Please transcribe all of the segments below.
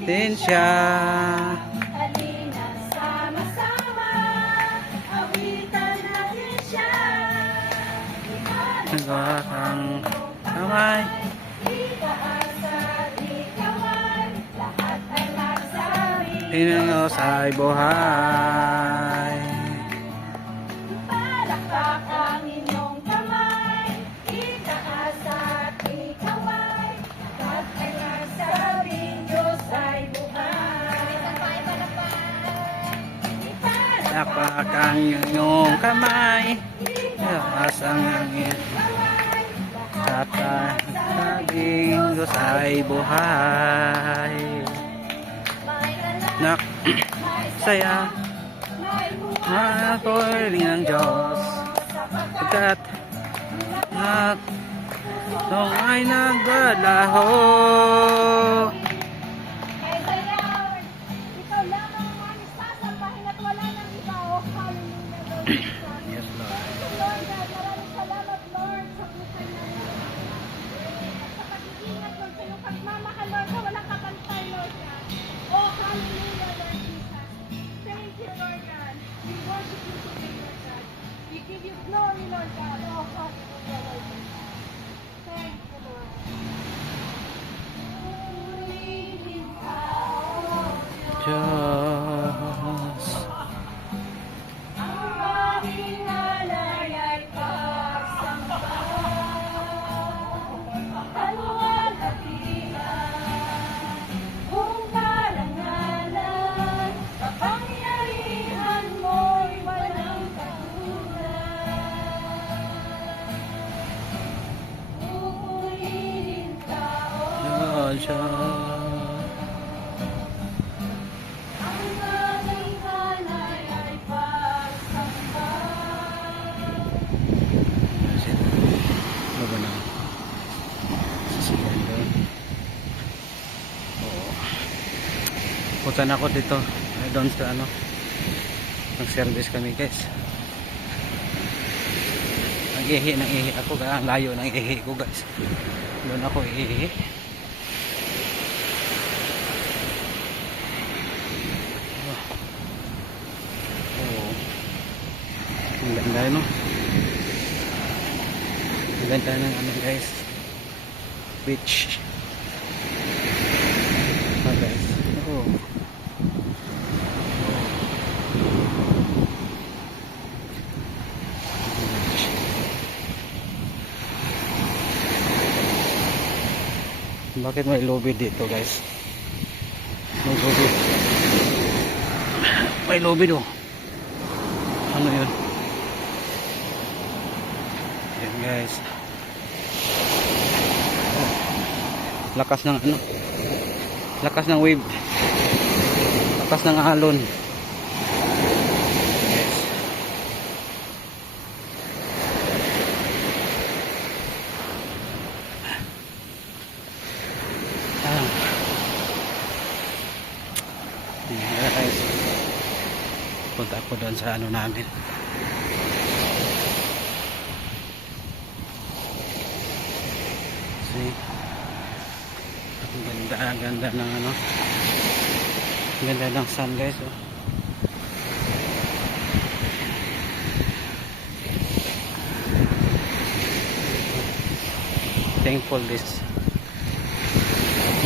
natin siya. Halina sama-sama, awitan natin siya. Nagwakang kamay. Itaas at ikaway, lahat ay magsabi. Pinangos ay buhay. Palakpak ang inyong kamay, itaas at ikaway, lahat ay magsabi, Diyos ay buhay. Palakpak ang iyong kamay. Taas ang iyong sabing Diyos ay buhay. Nak, saya, mapuling ng Diyos. Pagkat nung ay naglalaho. Ikaw lang ang manis sasampahin at wala nang iba. Oh, hallelujah, Lord. Yes, Lord. Lord God, maraming salamat, Lord, sa buhay namin. Sa pag-iingat, Lord, sa iyong pagmamahal, Lord, na walang kapantay, Lord God. Oh, hallelujah, Lord Jesus. Thank you, Lord God. We worship you today, Lord God. We give you glory, Lord God. Oh, hallelujah, Lord Jesus. Thank you, Lord. Purihin ka, oh Diyos. Diyos. Ang aming alay ay pagsamba. Kalwalhatian, kung karangalan, kapangyarihan mo'y walang katulad. Pupurihin ka, O Diyos. ang aming alay ay pagsamba. Ano ba na? Sisiyan doon. Oo. Punta na ako dito. Doon sa ano. Nag-service kami guys. Nag-ihi ako. Ang layo ng ihi ko guys. Doon ako ihi. Oo. Ang ganda no? Ang ganda ng ano guys. Beach. Ah guys. Oo. Bakit may lobby dito guys? May lobby. May lobby do. Ano yun? Yan guys. Oh. Lakas ng ano? Lakas ng wave. Lakas ng alon. Yes. Ah. Yan guys. Punta ako doon sa ano namin. See? Ang ganda ng ano. Ang ganda ng sun guys. Oh. Thankful this.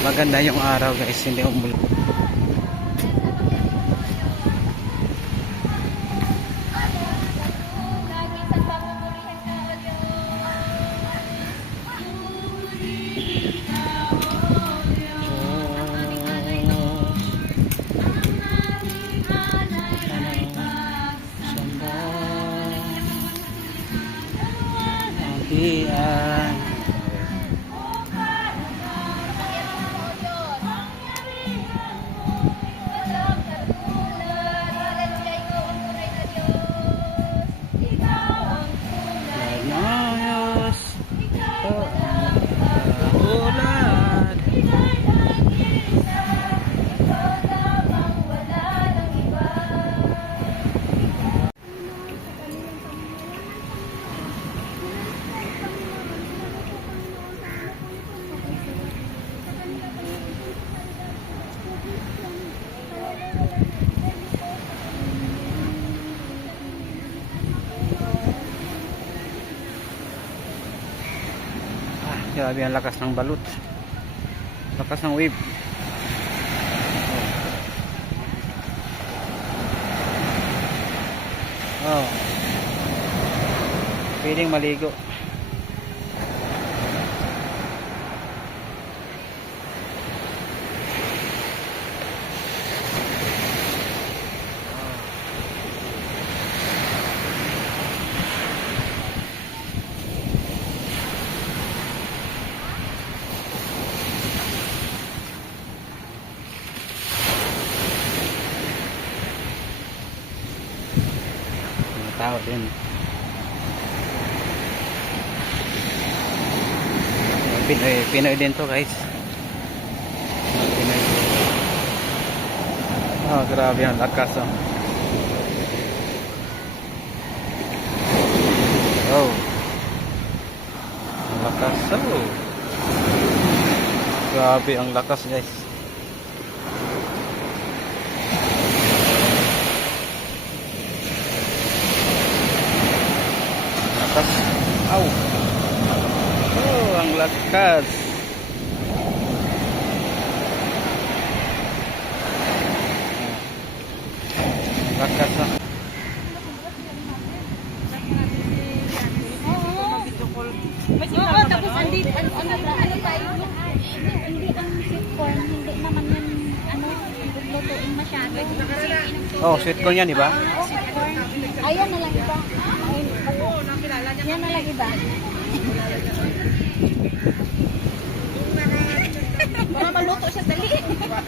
Maganda yung araw guys. Hindi umulan. Lagi sa pagpupurihan ka, O Diyos. Purihin ka, O Diyos. Ang aming alay ay pagsamba. Iyan. O karangalan, kapangyarihan mo'y walang katulad. Hallelujah, ikaw ang tunay na Diyos. Ikaw ang tunay na Nayos. Ikaw ang Ulad. Ika'y nag-iisa, ikaw lamang, wala nang iba. Grabe ang lakas ng balut. Lakas ng wave. Oh. Pwedeng maligo. Mga tao din. Pinoy din to guys. Pinoy. Oh, grabe ang lakas oh. Oh. Ang lakas oh. Grabe ang lakas guys. Lakas. Au. Oh, ang lakas. Ang lakas ah. Oo, tapos andito, ano pa yun? Hindi ang sweet corn, hindi naman yan, lutuin masyado. Oh, sweet corn yan, di ba? Sweet corn. Ayan na lang iba. Yan na lang iba. Para maluto siya dali.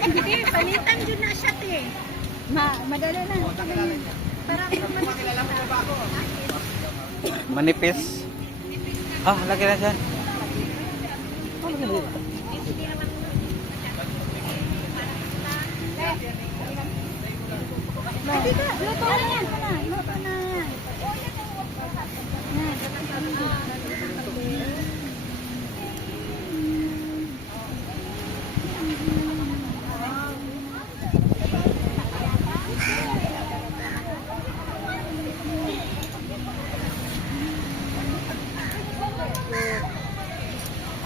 Hindi, palitan yun na siya eh. Madali na. Parang Manipis. Ah, lagi na dyan. Hindi ka, luto na yan. Luto na.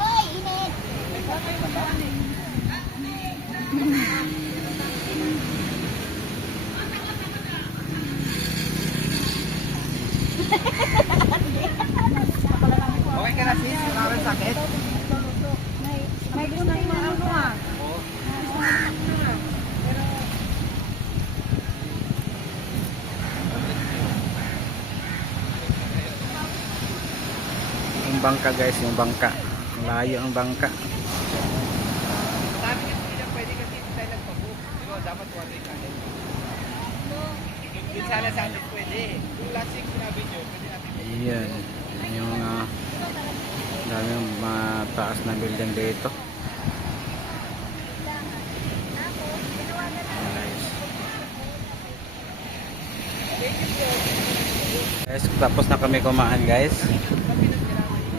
Oy, init. Okay ka na sis, wala rin sakit. May gusto yung ano ah. Yung bangka guys, yung bangka. Layo ang bangka. Sabi niya hindi lang pwede kasi tayo nagpabook. Pero dapat one week agad. Yung sana sa atin pwede. Yung last week sinabi niyo, pwede natin. Ayan. Yung mga daming mataas na building dito. Guys, tapos na kami kumain guys.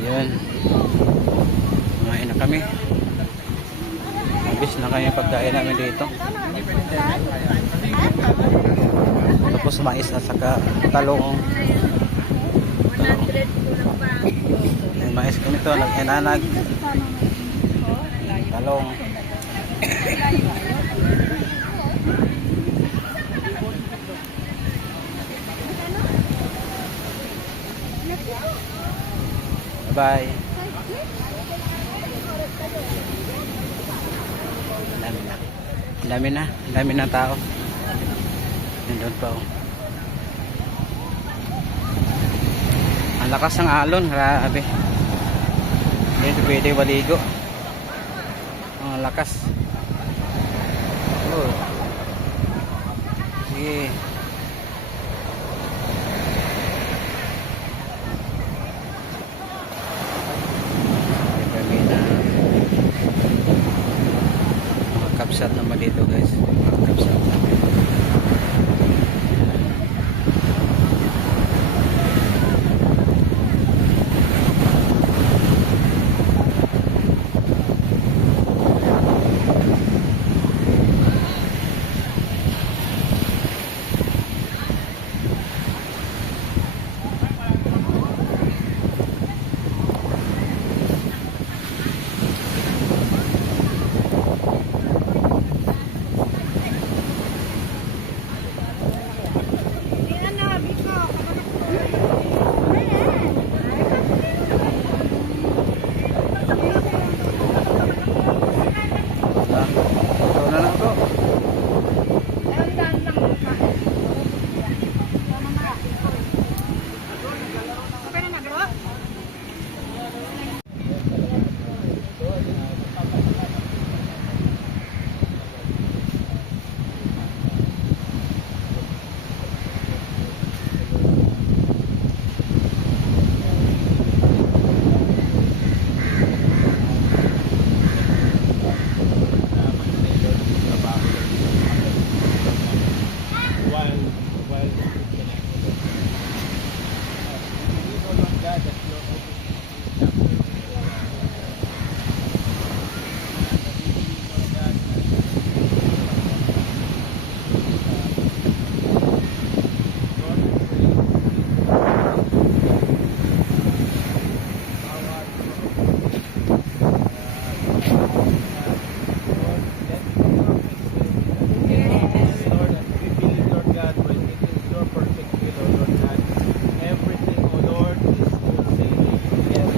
Yun. Kumain na kami. Mabis na kami yung pagkain namin dito. Tapos mais na saka talong. May mais kami to, nag-inanag. Talong. Bye. Dami na tao. Nandun pa oh. Ang lakas ng alon, grabe. Hindi pwede maligo. Ang lakas. Oh. Sige. Kapsat naman dito guys, kapsat namin.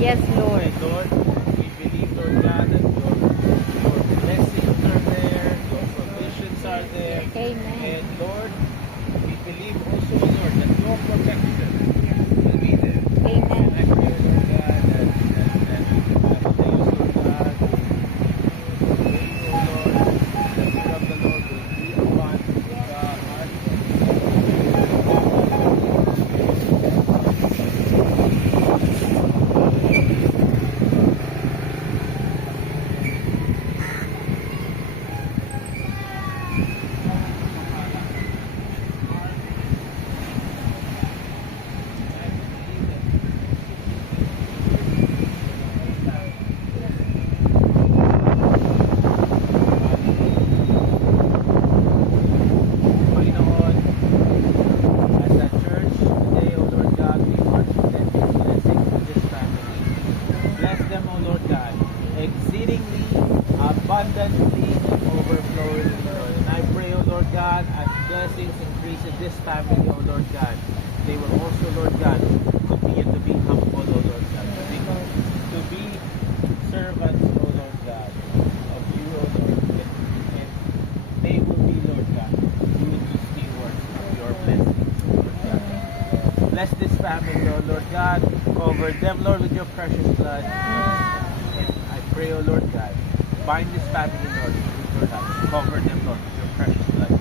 Yes, Lord. And Lord, we believe, Lord God, that your blessings are there, your provisions are there. Amen. And Lord, we believe also, Lord, that your protection will be there. Amen. I pray, Lord God, that Mateus, Lord God, will pray, O Lord, the fear of the Lord will be upon the heart. Panginoon, as a church today, O Lord God, we want to send your blessings to this family. Bless them, O Lord God, exceedingly, abundantly, and overflowing, Lord. And I pray, O Lord God, as blessings increase in this family, O Lord God, they will also, Lord God, continue to be humble, O Lord God, to be servants, O Lord God, of you, O Lord, and they will be, Lord God, good stewards of your blessings, O Lord God. Bless this family, O Lord God. Cover them, Lord, with your precious blood. And I pray, O Lord God, bind this family, Lord, with your love. Cover them, Lord, with your precious blood.